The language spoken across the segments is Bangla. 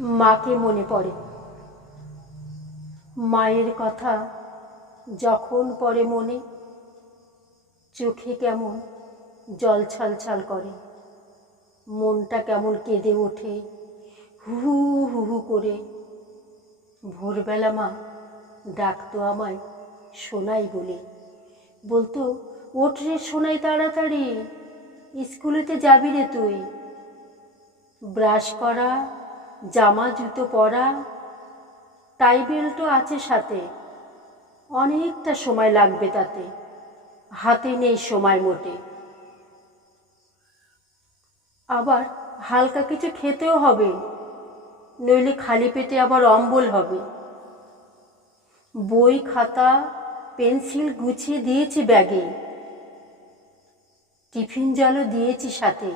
মাকে মনে পড়ে। মায়ের কথা যখন পড়ে মনে, চোখে কেমন জল ছলছল করে। মনটা কেমন কেঁদে ওঠে, হু হু হু করে। ভোরবেলা মা ডাকতো আমায় শোনাই বলে। বলতো, ওঠ রে শোনাই তাড়াতাড়ি, স্কুলেতে যাবি রে তুই। ব্রাশ করা জামা, জুতো পরা, টাই বেল্টও আছে সাথে। অনেকটা সময় লাগবে তাতে। হাতে নেই সময় মোটে। আবার হালকা কিছু খেতেও হবে, নইলে খালি পেটে আবার অম্বল হবে। বই, খাতা, পেন্সিল গুছিয়ে দিয়েছি ব্যাগে। টিফিন জলও দিয়েছি সাথে।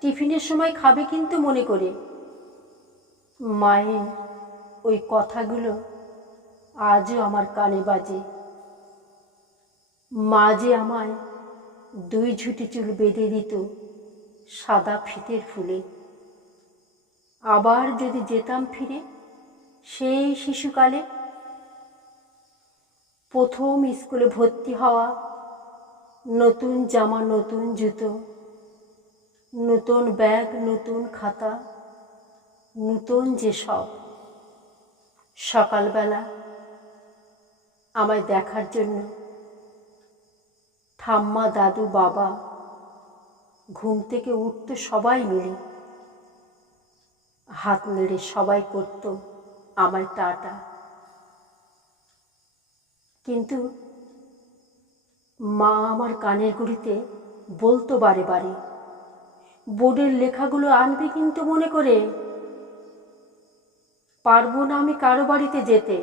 টিফিনের সময় খাবে কিন্তু মনে করে। মায়ের ওই কথাগুলো আজও আমার কানে বাজে। মা যে আমায় দুই ঝুটি চুল বেঁধে দিত সাদা ফিতের ফুলে। আবার যদি যেতাম ফিরে সেই শিশুকালে প্রথম স্কুলে ভর্তি হওয়া, নতুন জামা, নতুন জুতো, নতুন ব্যাগ, নতুন খাতা নতুন যে সব। সকালবেলা আমায় দেখার জন্য ঠাম্মা, দাদু, বাবা ঘুম থেকে উঠতো সবাই মিলে হাত নেড়ে সবাই করত আমায় টাটা। কিন্তু মা আমার কানের গুড়িতে বলতো বারে বারে, বোর্ডের লেখাগুলো আনবি কিন্তু মনে করে? পারব না আমি কারও বাড়িতে যেতে।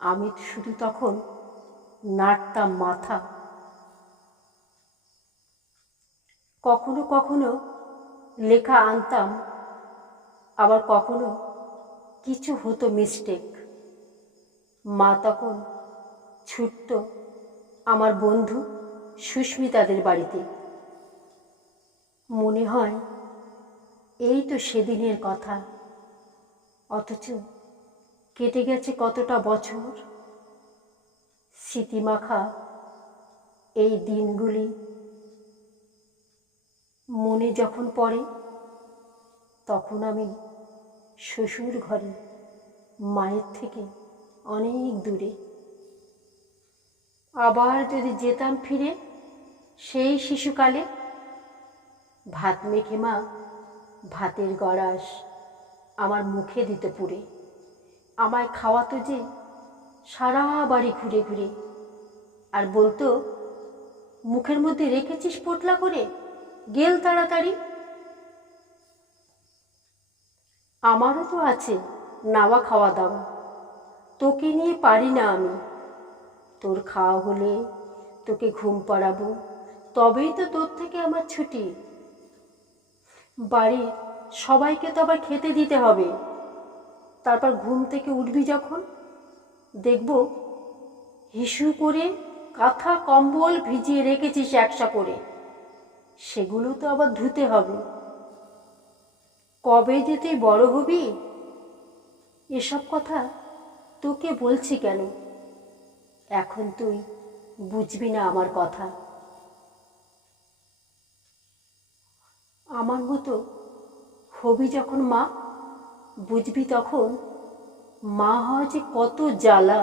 আমি শুধু তখন নাড়তাম মাথা। কখনো কখনো লেখা আনতাম, আবার কখনো কিছু হতো মিস্টেক মা তখন ছুটত আমার বন্ধু সুস্মিতাদের বাড়িতে। মনে হয় এই তো সেদিনের কথা। অথচ কেটে গেছে কতটা বছর? স্মৃতিমাখা এই দিনগুলি মনে যখন পড়ে, তখন আমি শ্বশুর ঘরে, মায়ের থেকে অনেক দূরে। আবার যদি যেতাম ফিরে সেই শিশুকালে, ভাত মেখে মা ভাতের গড়াস আমার মুখে দিত পুড়ে আমায় খাওয়াতো যে সারা বাড়ি ঘুরে ঘুরে। আর বলতো, মুখের মধ্যে রেখেছিস পোটলা করে, গেল তাড়াতাড়ি। আমারও তো আছে নাওয়া খাওয়া দাওয়া তোকে নিয়ে পারি না আমি। তোর খাওয়া হলে তোকে ঘুম পাড়াবো, তবেই তো তোর থেকে আমার ছুটি। বাড়ির সবাইকে তো আবার খেতে দিতে হবে। তারপর ঘুম থেকে উঠবি যখন, দেখব হিসু করে কাঁথা কম্বল ভিজিয়ে রেখেছিস একসা করে। সেগুলো তো আবার ধুতে হবে। কবে যে তুই বড় হবি? এসব কথা তোকে বলছি কেন? এখন তুই বুঝবি না আমার কথা। আমার মতো হবি যখন মা বুঝবি তখন মা হওয়া যে কত জ্বালা।